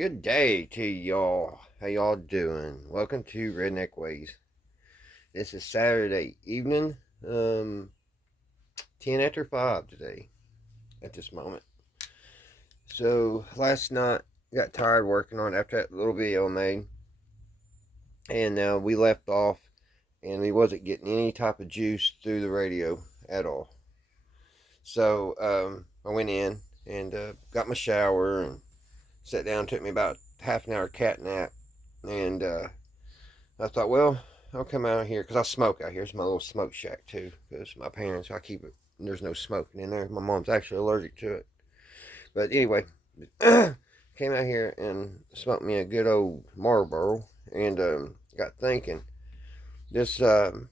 Good day to y'all. How y'all doing? Welcome to Redneck Ways. This is Saturday evening, 10 after 5 today at this moment. So last night got tired working on it after that little video I made, and we left off and we wasn't getting any type of juice through the radio at all. So I went in and got my shower and sat down. Took me about half an hour cat nap, and I thought, well, I'll come out here because I smoke out here. It's my little smoke shack too, because my parents, I keep it. There's no smoking in there. My mom's actually allergic to it. But anyway, came out here and smoked me a good old Marlboro, and got thinking, this that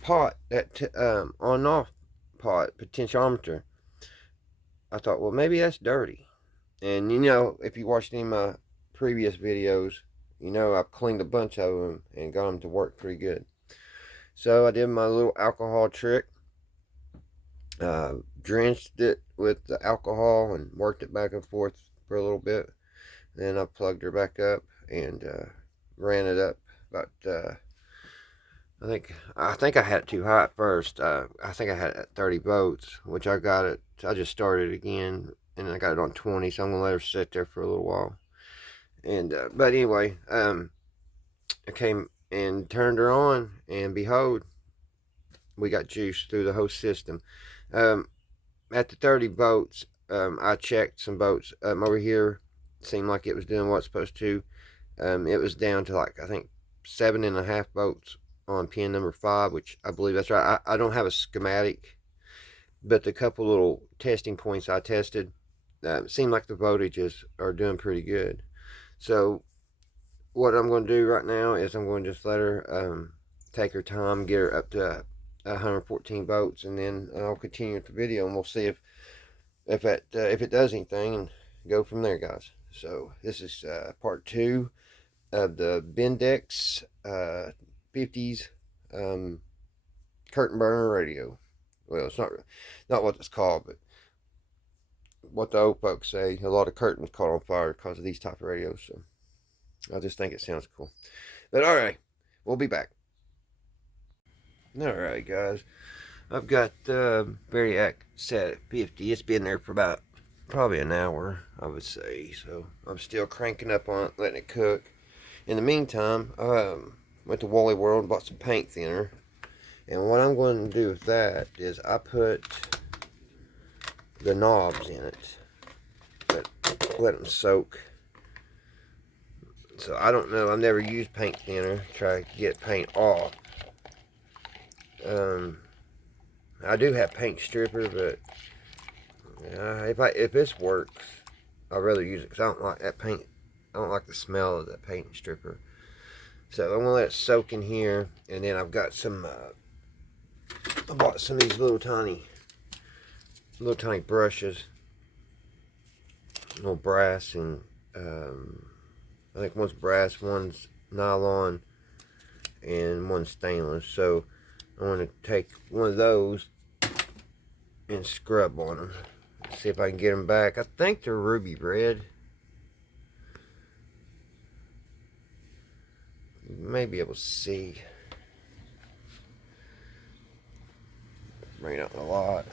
pot, that on and off pot potentiometer. I thought, well, maybe that's dirty. And you know, if you watched any of my previous videos, you know I've cleaned a bunch of them and got them to work pretty good. So I did my little alcohol trick. Drenched it with the alcohol and worked it back and forth for a little bit. Then I plugged her back up and ran it up about, I think I had it too high at first. I think I had it at 30 volts, which I got it. I just started again, and I got it on 20, so I'm gonna let her sit there for a little while. And but anyway, I came and turned her on, and behold, we got juice through the whole system. At the 30 volts, I checked some volts over here. Seemed like it was doing what it's supposed to. It was down to like, I think 7.5 volts on pin number 5, which I believe that's right. I don't have a schematic, but the couple little testing points I tested, seemed like the voltages are doing pretty good. So what I'm going to do right now is I'm going to just let her take her time, get her up to 114 volts, and then I'll continue with the video, and we'll see if it does anything, and go from there, guys. So this is part 2 of the Bendix 50s curtain burner radio. Well, it's not what it's called, but what the old folks say. A lot of curtains caught on fire because of these type of radios. So I just think it sounds cool. But all right, we'll be back. All right, guys. I've got Variac set at 50. It's been there for about probably an hour, I would say. So I'm still cranking up on it, letting it cook. In the meantime, went to Wally World and bought some paint thinner. And what I'm going to do with that is I put the knobs in it, but let them soak. So I don't know. I've never used paint thinner to try to get paint off. I do have paint stripper, but if this works, I'd rather use it because I don't like that paint. I don't like the smell of that paint stripper. So I'm gonna let it soak in here, and then I've got some. I bought some of these little tiny brushes, little brass, and I think one's brass, one's nylon, and one's stainless. So I'm going to take one of those and scrub on them. See if I can get them back. I think they're ruby red. You may be able to see. Bring it out a lot.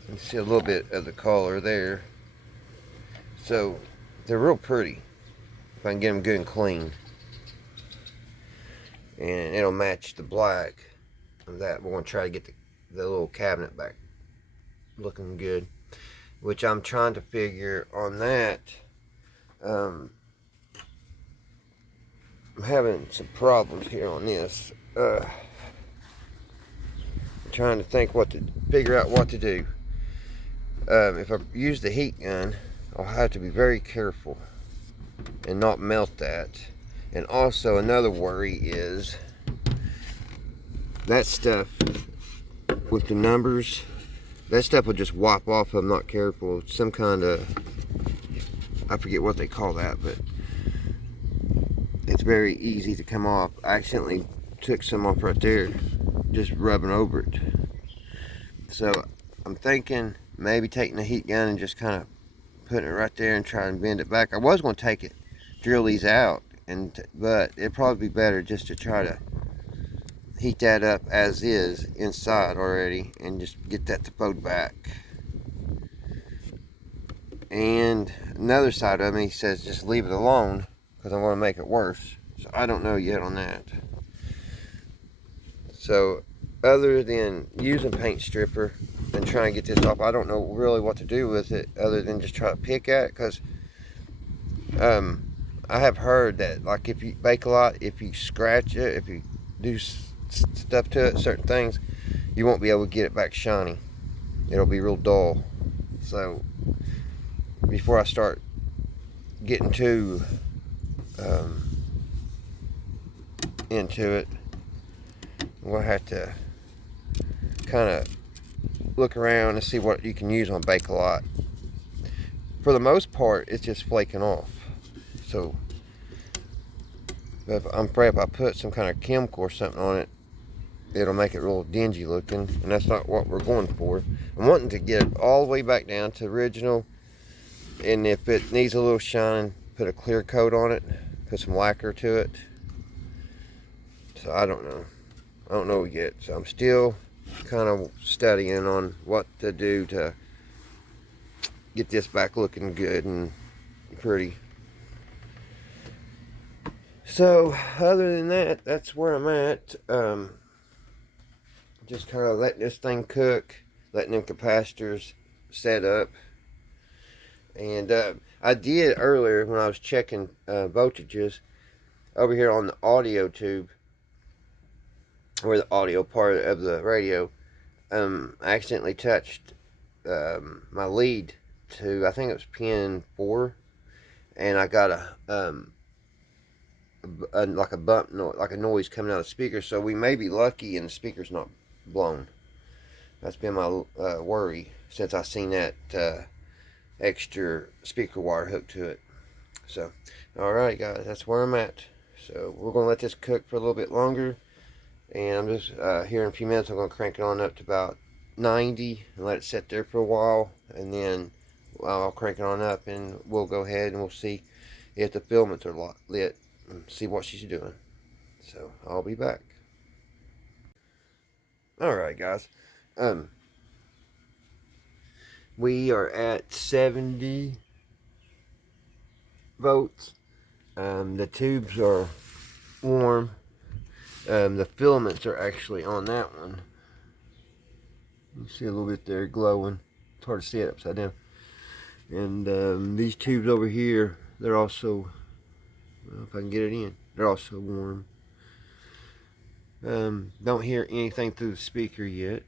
You can see a little bit of the color there. So they're real pretty if I can get them good and clean. And it'll match the black of that. We're going to try to get the little cabinet back looking good, which I'm trying to figure on that. I'm having some problems here on this. I'm trying to figure out what to do. If I use the heat gun, I'll have to be very careful and not melt that. And also another worry is that stuff with the numbers, that stuff will just wipe off if I'm not careful. Some kind of, I forget what they call that, but it's very easy to come off. I accidentally took some off right there, just rubbing over it. So I'm thinking maybe taking the heat gun and just kind of putting it right there and try and bend it back. I was going to take it, drill these out, but it'd probably be better just to try to heat that up as is inside already and just get that to float back. And another side of me says just leave it alone because I'm going to make it worse. So I don't know yet on that. So other than using paint stripper and trying to get this off, I don't know really what to do with it other than just try to pick at it, because I have heard that, like, if you bake a lot, if you scratch it, if you do stuff to it, certain things, you won't be able to get it back shiny. It'll be real dull. So before I start getting too into it, I'm gonna have to kind of look around and see what you can use on Bake-A-Lot. For the most part, it's just flaking off. So I'm afraid if I put some kind of chemical or something on it, it'll make it real dingy looking, and that's not what we're going for. I'm wanting to get it all the way back down to original, and if it needs a little shine, put a clear coat on it, put some lacquer to it. So I don't know yet. So I'm still kind of studying on what to do to get this back looking good and pretty. So other than that, that's where I'm at. Just kind of letting this thing cook, letting them capacitors set up. And I did earlier when I was checking voltages over here on the audio tube, or the audio part of the radio. I accidentally touched my lead to, I think it was pin 4, and I got like a bump noise, like a noise coming out of the speaker. So we may be lucky and the speaker's not blown. That's been my worry since I seen that extra speaker wire hooked to it. So, alright guys, that's where I'm at. So we're going to let this cook for a little bit longer, and I'm just here in a few minutes I'm going to crank it on up to about 90 and let it sit there for a while, and then I'll crank it on up and we'll go ahead and we'll see if the filaments are lit and see what she's doing. So I'll be back. Alright guys, we are at 70 volts. The tubes are warm. The filaments are actually on that one. You see a little bit there glowing. It's hard to see it upside down. And these tubes over here, they're also, well, if I can get it in, they're also warm. Don't hear anything through the speaker yet.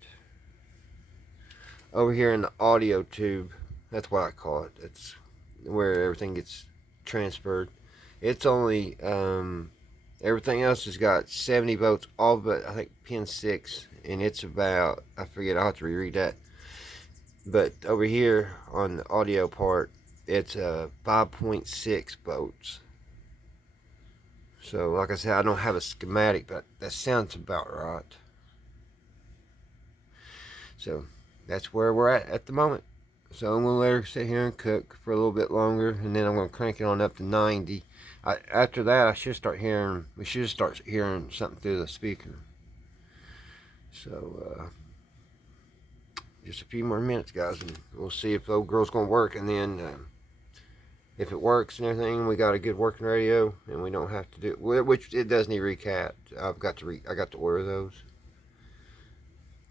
Over here in the audio tube, that's what I call it. It's where everything gets transferred. It's only, everything else has got 70 volts, all but I think pin 6, and it's about, I forget, I'll have to reread that. But over here on the audio part, it's 5.6 volts. So like I said, I don't have a schematic, but that sounds about right. So that's where we're at the moment. So I'm going to let her sit here and cook for a little bit longer, and then I'm going to crank it on up to 90. After that, we should start hearing something through the speaker. So just a few more minutes, guys, and we'll see if the old girl's going to work. And then if it works and everything, we got a good working radio, and we don't have to do, which it does need recapped. I got to order those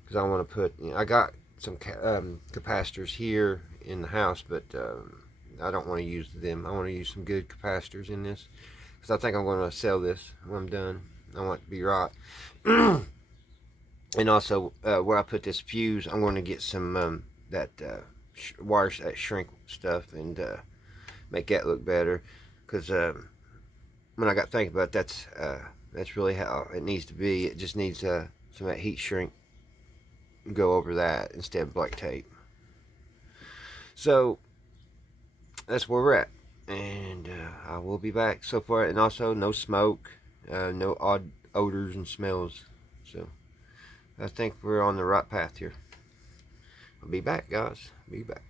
because I want to put, I got some capacitors here in the house, but I don't want to use them. I want to use some good capacitors in this, because I think I'm going to sell this when I'm done. I want it to be right. And also where I put this fuse, I'm going to get some wires that shrink stuff and make that look better, because when I got thinking about it, that's really how it needs to be. It just needs some of that heat shrink go over that instead of black tape. So that's where we're at, and I will be back so far. And also no smoke, no odd odors and smells. So I think we're on the right path here. I'll be back, guys. Be back.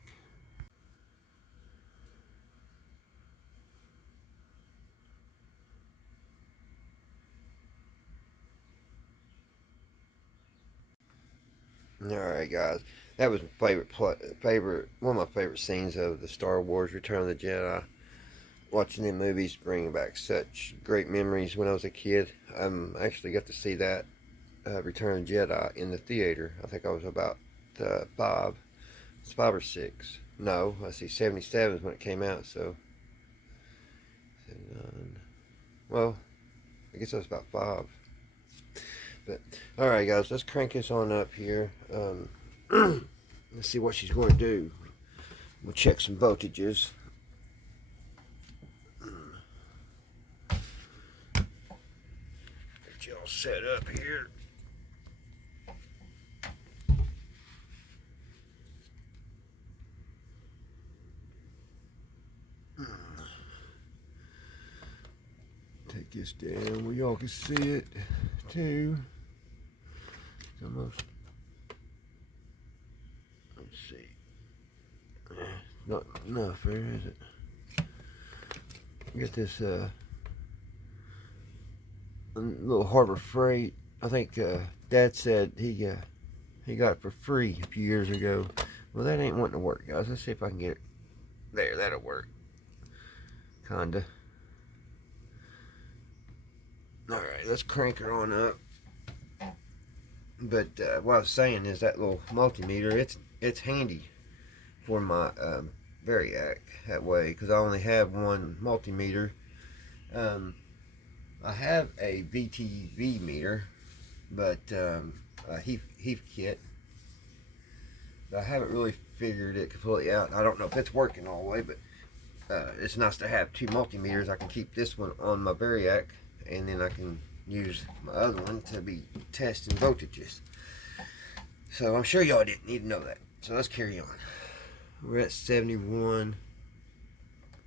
All right, guys. That was my favorite one of my favorite scenes of the Star Wars Return of the Jedi. Watching the movies bringing back such great memories when I was a kid. I actually got to see that Return of the Jedi in the theater. I think I was about five. It's 5 or 6. No, I see 77 is when it came out. So, well, I guess I was about 5. But all right, guys, let's crank this on up here. Let's see what she's going to do. We'll check some voltages. Get you all set up here. Take this down where y'all can see it too. It's almost. Let's see. Not enough there, is it? Get this little Harbor Freight. I think Dad said he got it for free a few years ago. Well, that ain't wanting to work, guys. Let's see if I can get it. There, that'll work. Kinda. Alright, let's crank her on up. But what I was saying is that little multimeter, it's handy for my Variac that way, because I only have one multimeter. I have a VTV meter, but a Heath kit. But I haven't really figured it completely out. I don't know if it's working all the way, but it's nice to have 2 multimeters. I can keep this one on my Variac, and then I can use my other one to be testing voltages. So I'm sure y'all didn't need to know that. So let's carry on. We're at 71.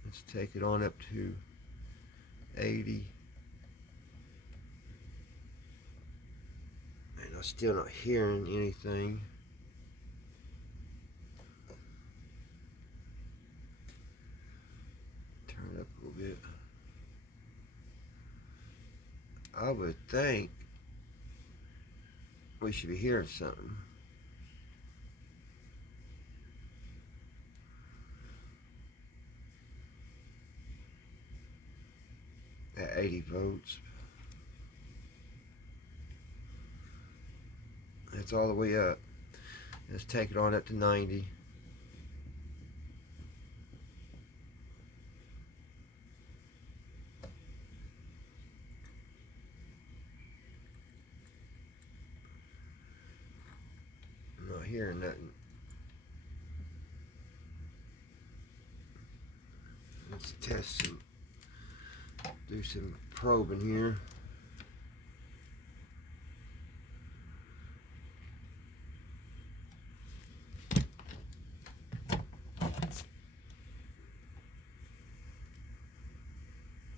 Let's take it on up to 80. And I'm still not hearing anything. Turn it up a little bit. I would think we should be hearing something. At 80 volts. That's all the way up. Let's take it on up to 90. I'm not hearing nothing. Let's test some, do some probing here.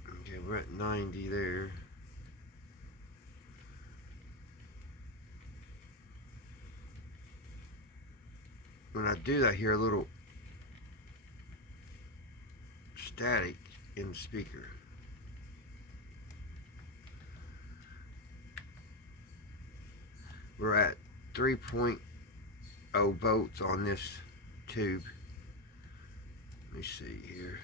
Okay, we're at 90 there. When I do that, I hear a little static in the speaker. We're at 3.0 volts on this tube. Let me see here.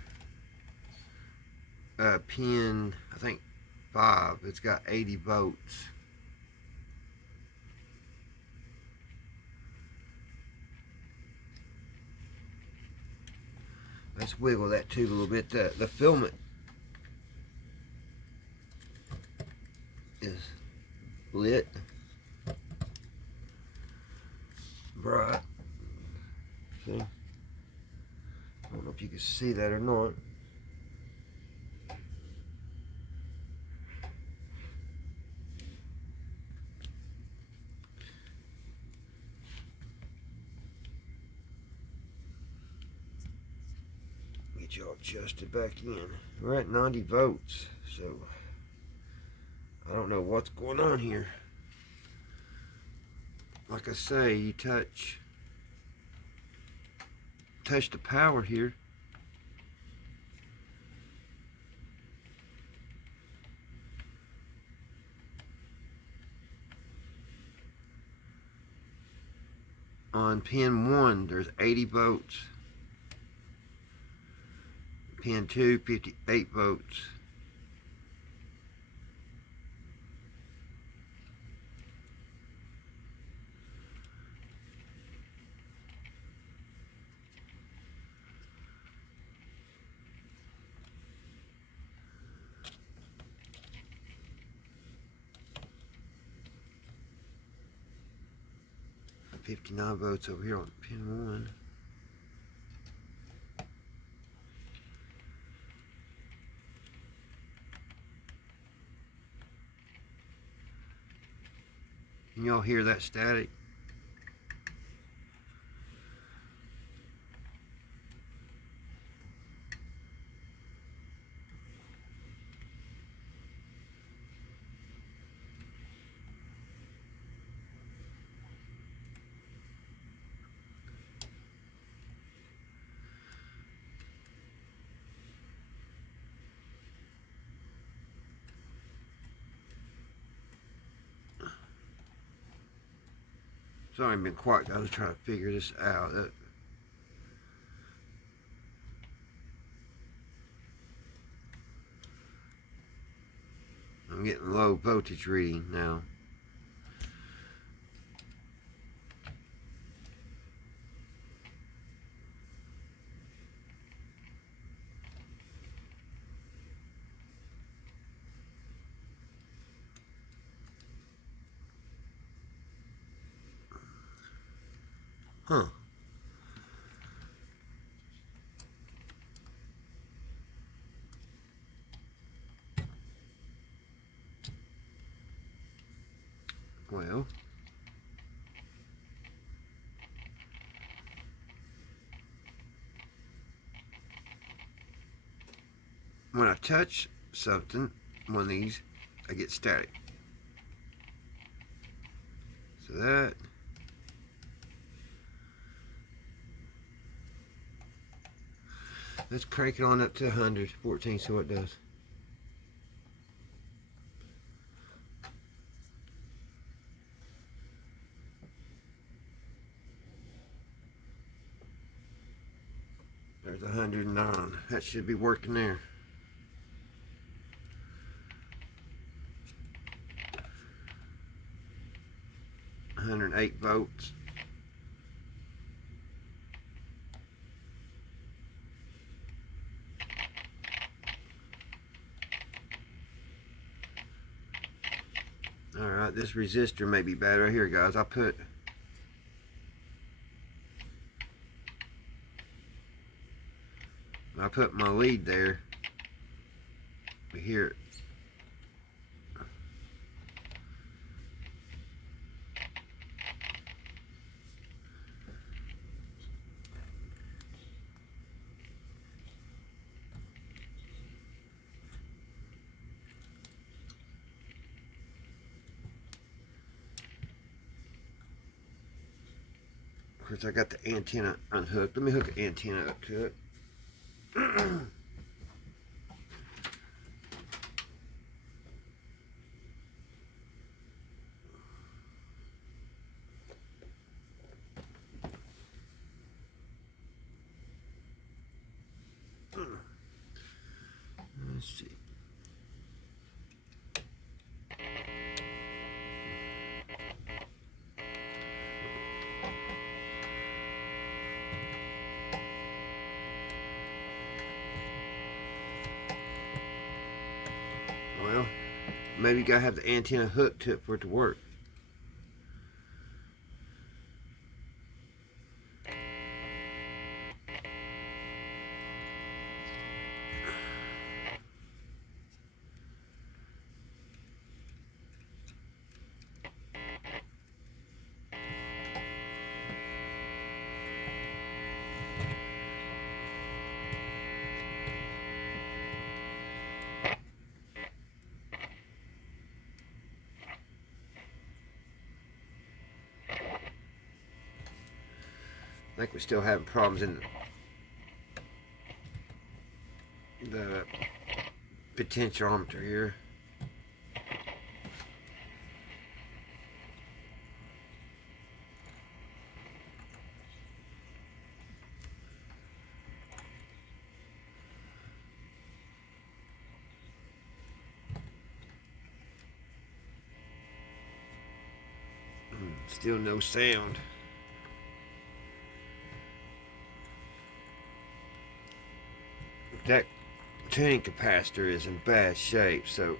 Pin, I think 5. It's got 80 volts. Let's wiggle that tube a little bit. The filament is lit, bright. See? I don't know if you can see that or not. Get y'all adjusted back in. We're at 90 volts, so I don't know what's going on here. Like I say, you touch touch the power here. On pin 1, there's 80 volts. Pin 2, 58 volts. $59 volts over here on pin 1. Can y'all hear that static? Sorry, I've been quiet. I was trying to figure this out. I'm getting low voltage reading now. Huh. Well, when I touch something, one of these, I get static. So that, let's crank it on up to 114, see what it does. There's 109. That should be working there. $108 volts. Alright, this resistor may be bad right here, guys. I put my lead there. We hear it. Of course, I got the antenna unhooked. Let me hook the antenna up to it. Let's see. Well, maybe you gotta have the antenna hooked to it for it to work. I think we're still having problems in potentiometer here. Still no sound. That tuning capacitor is in bad shape, so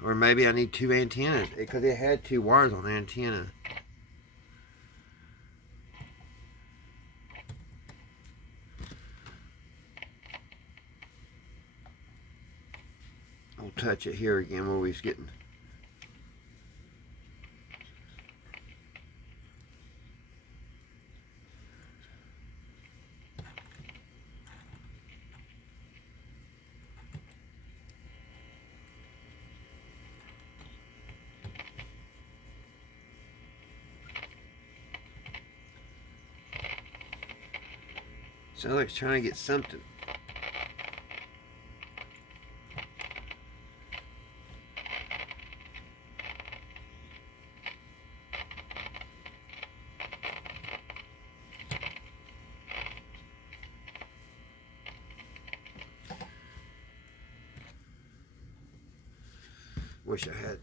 or maybe I need two antennas because it had two wires on the antenna. We'll touch it here again where we was getting. Sounds like it's trying to get something. Wish I had.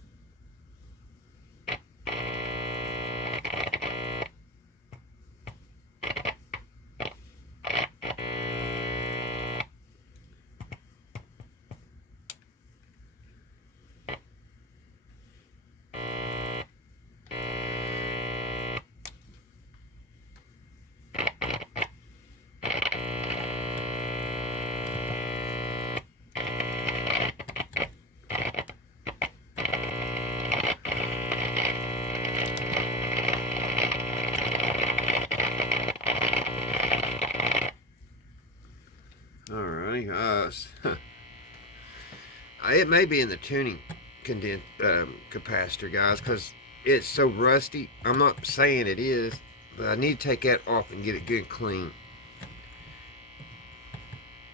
It may be in the tuning capacitor, guys, because it's so rusty. I'm not saying it is, but I need to take that off and get it good and clean.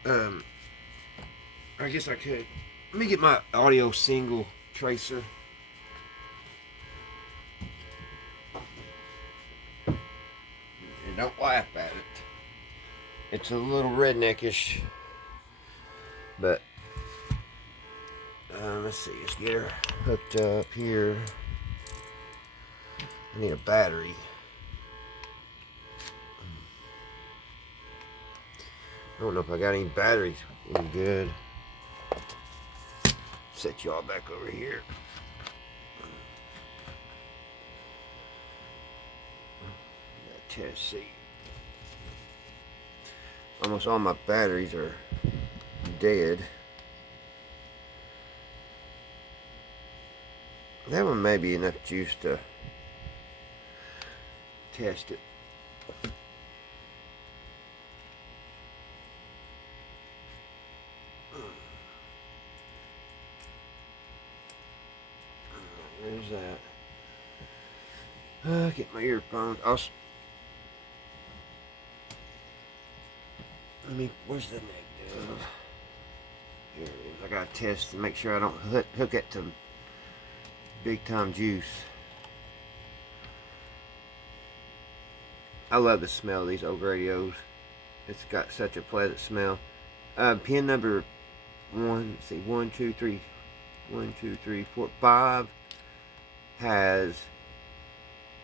I guess I could. Let me get my audio single tracer. And don't laugh at it. It's a little redneckish, but let's see. Let's get her hooked up here. I need a battery. I don't know if I got any batteries any good. Set y'all back over here. Test see. Almost all my batteries are dead. That one may be enough juice to test it. There's that. Get my earphones. Where's the negative? Here it is. I gotta test to make sure I don't hook it to big time juice. I love the smell of these old radios. It's got such a pleasant smell. Pin number 1, let's see, 1, 2, 3, 1, 2, 3, 4, 5 has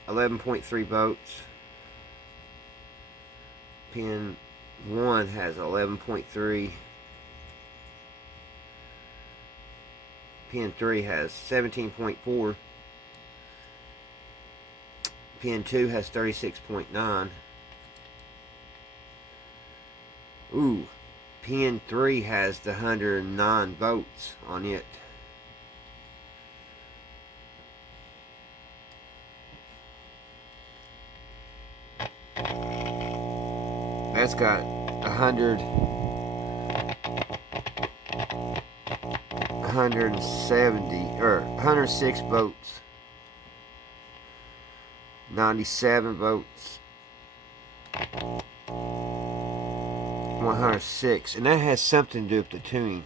11.3 volts. Pin 1 has 11.3. Pin 3 has 17.4. Pin 2 has 36.9. Ooh, pin 3 has the 109 volts on it. that's got 170 or 106 votes, 97 votes, 106, and that has something to do with the tuning.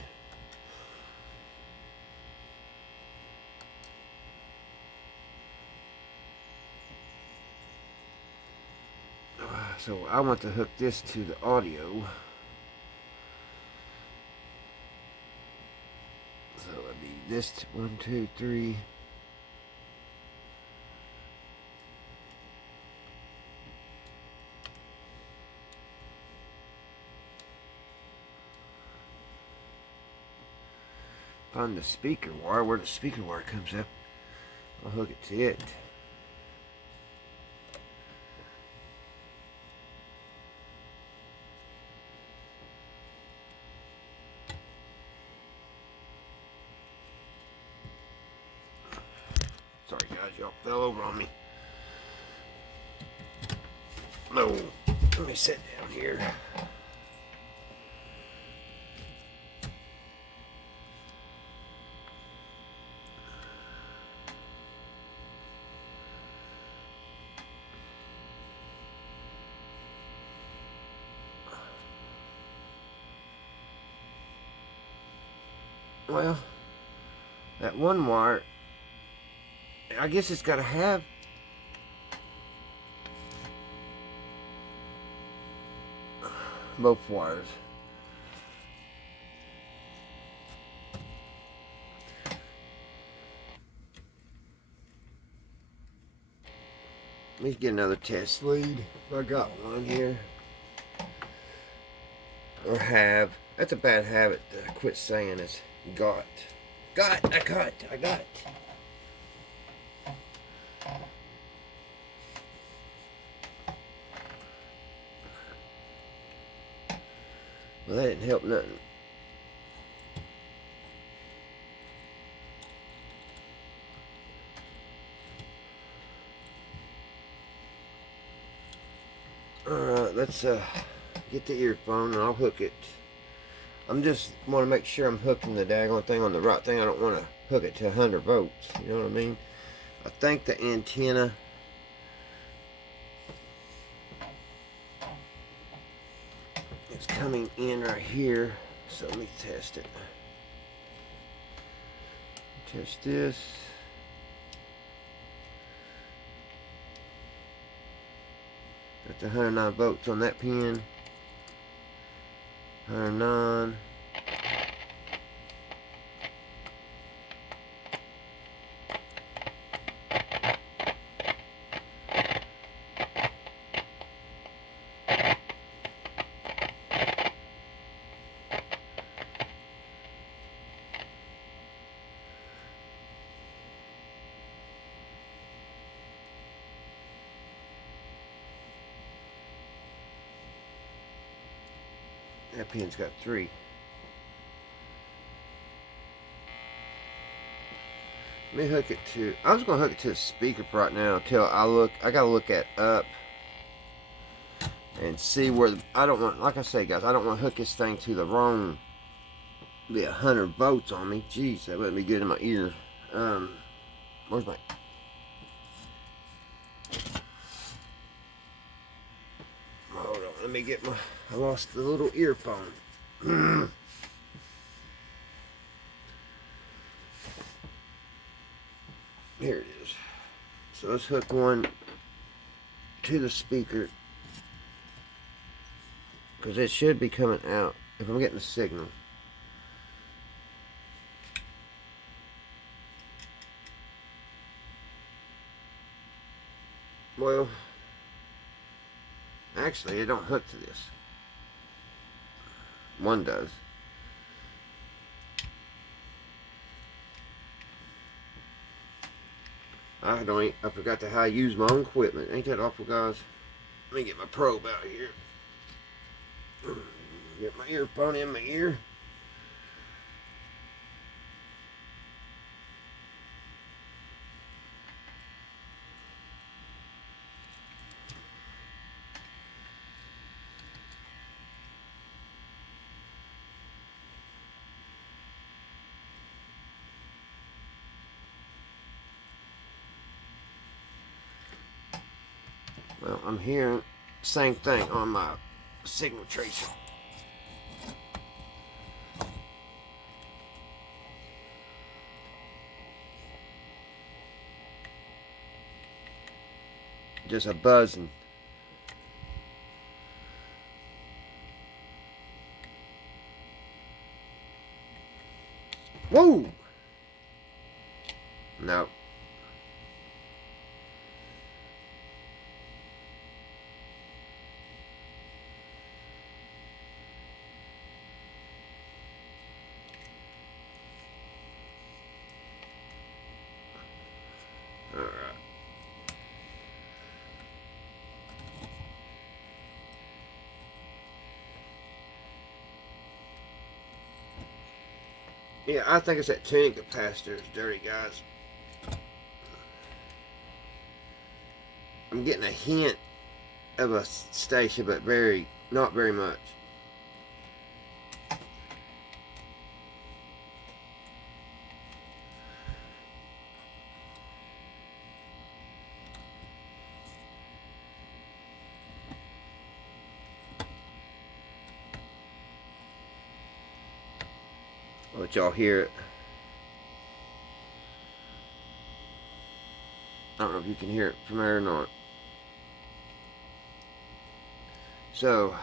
So I want to hook this to the audio. So it'd be this 1, 2, 3. Find the speaker wire, where the speaker wire comes up. I'll hook it to it. Sorry guys, y'all fell over on me. No, let me sit down here. Well, that one wire, I guess it's got to have both wires. Let me get another test lead. I got one here. Or have. That's a bad habit to quit saying is got. I got. Well, that didn't help nothing. Alright, let's get the earphone and I'll hook it. I'm just want to make sure I'm hooking the daggone thing on the right thing. I don't want to hook it to 100 volts. You know what I mean? I think the antenna is coming in right here. So let me test it. Test this. Got the 109 volts on that pin. 109. That pin's got 3. Let me hook it to, I was going to hook it to the speaker for right now until I got to look at up and see where, I don't want, like I say guys, I don't want to hook this thing to the wrong, be 100 volts on me. Jeez, that wouldn't be good in my ear. Where's my, hold on, let me get my, I lost the little earphone. Here it is. So let's hook one to the speaker because it should be coming out if I'm getting the signal. Well, actually it don't hook to this. One does. I forgot to how I use my own equipment. Ain't that awful, guys? Let me get my probe out here. Get my earphone in my ear. Well, I'm hearing the same thing on my signal tracer. Just a buzzing. Whoa! No. All right. Yeah, I think it's that tuning capacitor is dirty, guys. I'm getting a hint of a station, but not very much. I'll let y'all hear it. I don't know if you can hear it from there or not. So,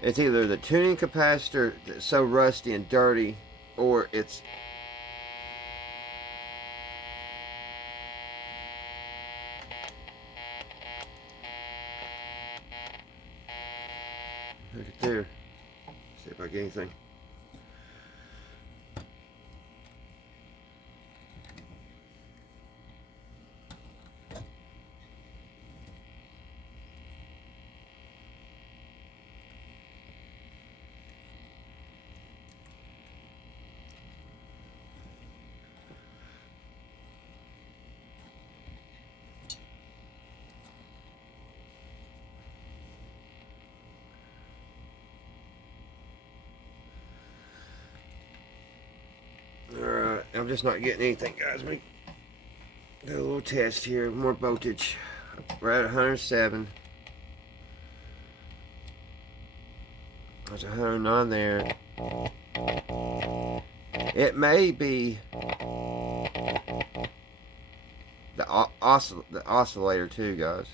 it's either the tuning capacitor that's so rusty and dirty, or it's look at there. See if I get anything. Alright, I'm just not getting anything, guys. Let me do a little test here. More voltage. We're at 107. There's 109 there. It may be the oscillator too, guys.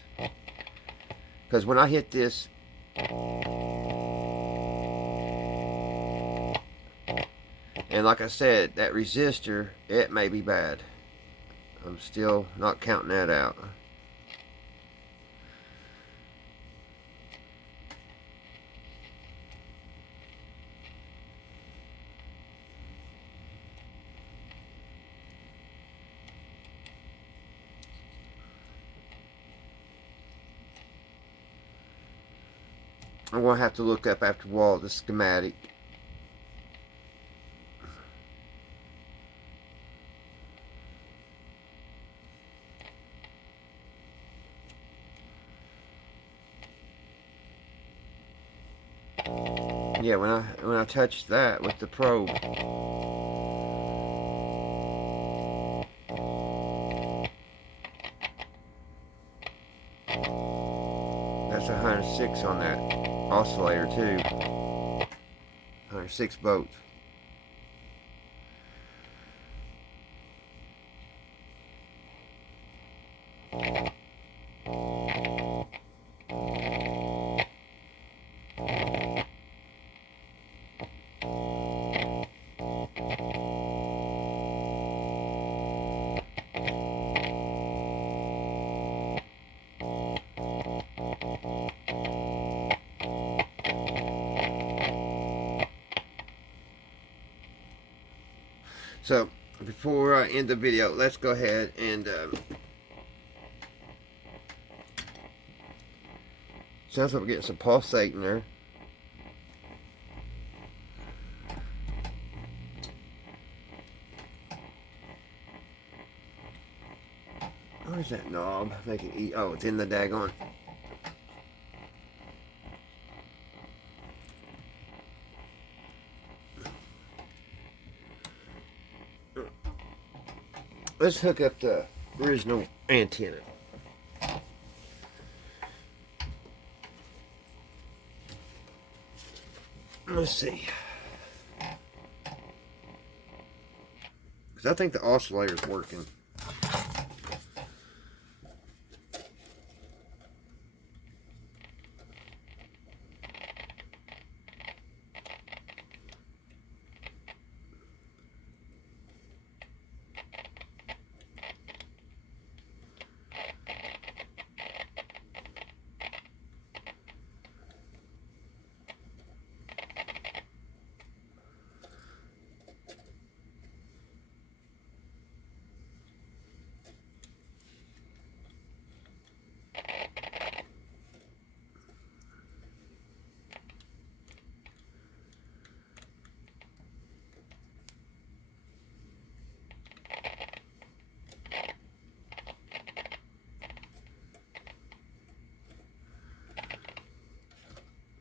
Because when I hit this, and like I said, that resistor, it may be bad. I'm still not counting that out. I'm going to have to look up after a while the schematic. Yeah, when I touched that with the probe, that's 106 on that oscillator too. 106 volts. So, before I end the video, let's go ahead and sounds like we're getting some pulsating there. Where's that knob? Make it eat. Oh, it's in the daggone. Let's hook up the original antenna. Let's see. Because I think the oscillator's working.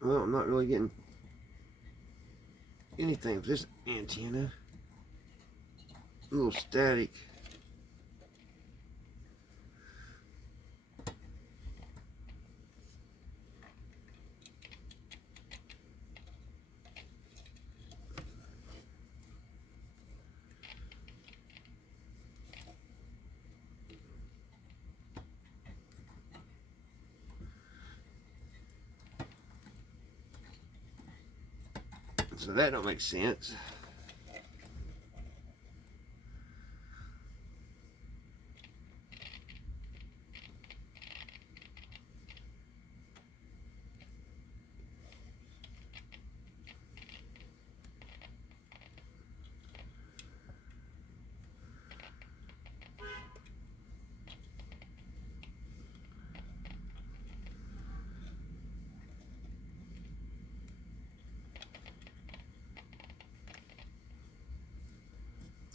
Well, I'm not really getting anything with this antenna. A little static. So that don't make sense.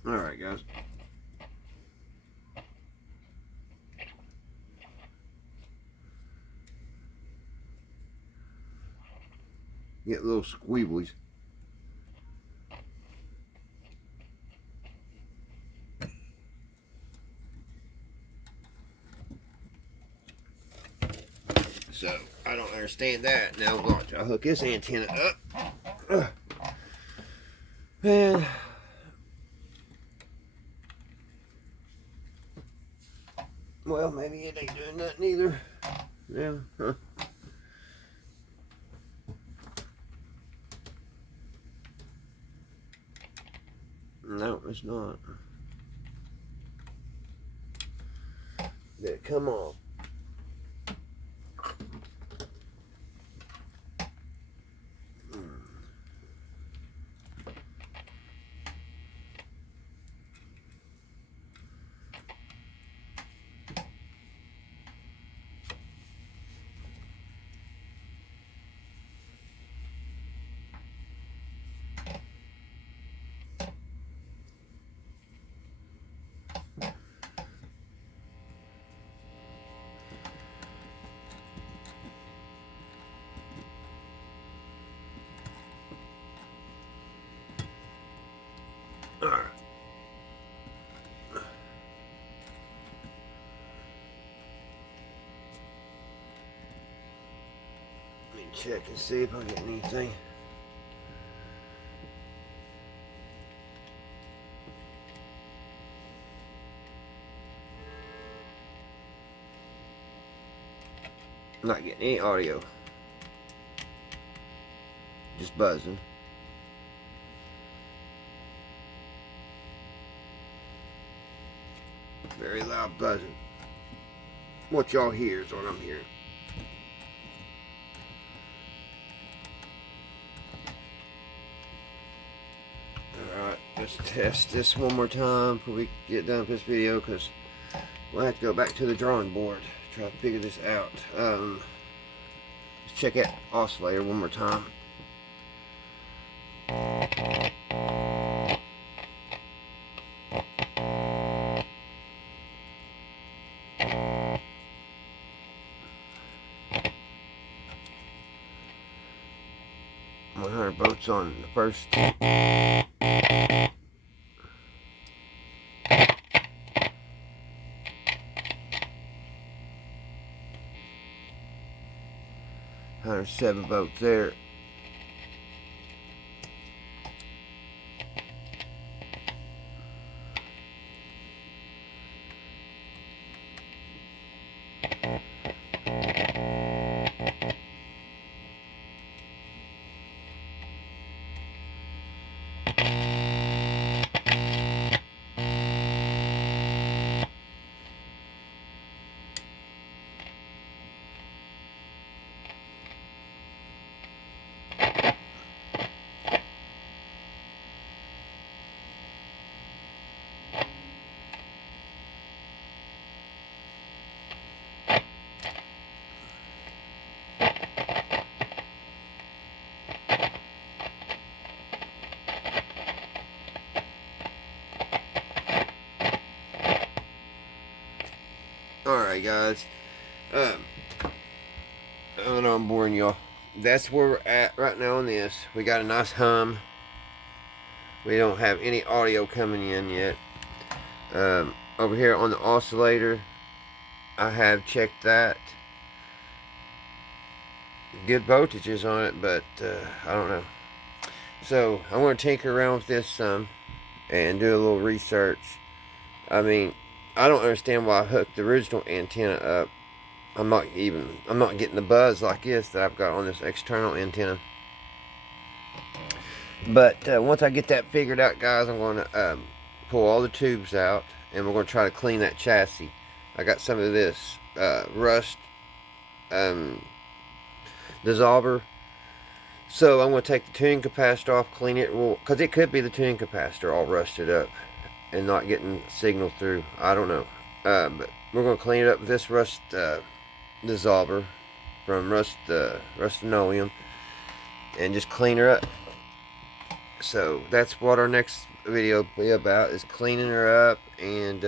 Alright, guys. Get little squeeblies. So, I don't understand that. Now, watch. I'll hook this antenna up. And well, maybe it ain't doing nothing either. Yeah, huh? No, it's not. Did it come off? Alright. Let me check and see if I get anything. I'm not getting any audio. Just buzzing. Very loud buzzing. What y'all hear is what I'm hearing. Alright, let's test this one more time before we get done with this video, because we'll have to go back to the drawing board to try to figure this out. Let's check that oscillator one more time. Boats on the first. 107 volts there. anyway, guys, I know I'm boring y'all. That's where we're at right now on this. We got a nice hum. We don't have any audio coming in yet. Over here on the oscillator, I have checked that. Good voltages on it, but I don't know. So I'm going to tinker around with this some and do a little research. I mean, I don't understand why I hooked the original antenna up. I'm not getting the buzz like this that I've got on this external antenna. But once I get that figured out, guys, I'm going to pull all the tubes out, and we're going to try to clean that chassis. I got some of this rust dissolver. So I'm going to take the tuning capacitor off, clean it, because it could be the tuning capacitor all rusted up and not getting signal through. I don't know. But we're going to clean it up with this rust dissolver from Rust-Oleum and just clean her up. So that's what our next video will be about, is cleaning her up and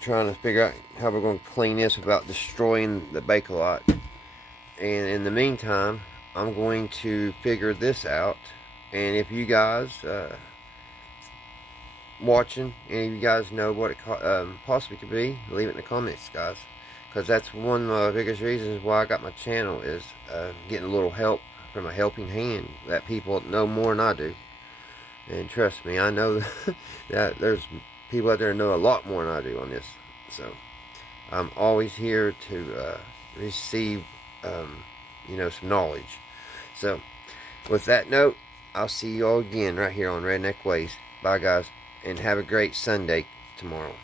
trying to figure out how we're going to clean this without destroying the Bakelite. And in the meantime, I'm going to figure this out. And if you guys watching, any of you guys know what it possibly could be, leave it in the comments, guys. Because that's one of the biggest reasons why I got my channel, is getting a little help from a helping hand that people know more than I do. And trust me, I know that there's people out there who know a lot more than I do on this. So I'm always here to receive you know, some knowledge. So with that note, I'll see you all again right here on Redneck Ways. Bye, guys, and have a great Sunday tomorrow.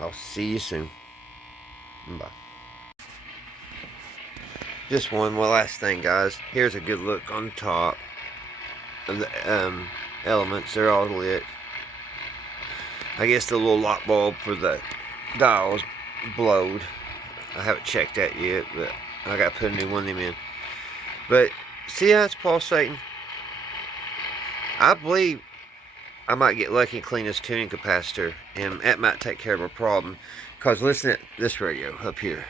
I'll see you soon. Bye. Just one last thing, guys. Here's a good look on top of the elements. They're all lit. I guess the little light bulb for the dial is blowed. I haven't checked that yet, but I got to put a new one of them in. But see how it's pulsating? I believe I might get lucky and clean this tuning capacitor, and that might take care of a problem. Because listen to this radio up here.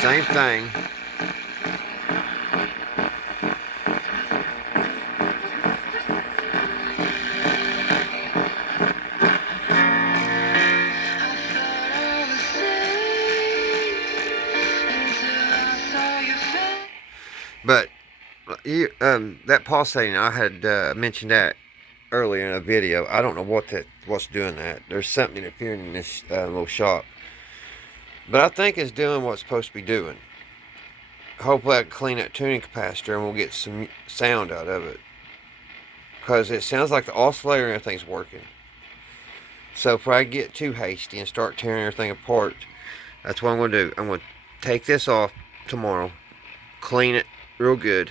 Same thing. But that pulsating, I had mentioned that earlier in a video. I don't know what's doing that. There's something interfering in this little shop. But I think it's doing what's supposed to be doing. Hopefully I can clean that tuning capacitor and we'll get some sound out of it. Because it sounds like the oscillator and everything's working. So if I get too hasty and start tearing everything apart, that's what I'm going to do. I'm going to take this off tomorrow, clean it real good,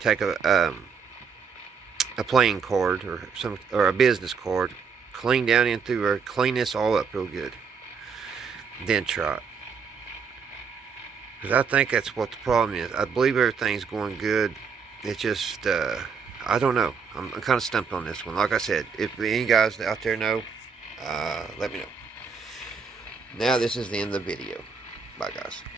take a playing card or a business card, clean down in through her, clean this all up real good, then try it. Because I think that's what the problem is. I believe everything's going good. It's just I don't know. I'm kind of stumped on this one. Like I said, if any guys out there know, let me know. Now this is the end of the video. Bye, guys.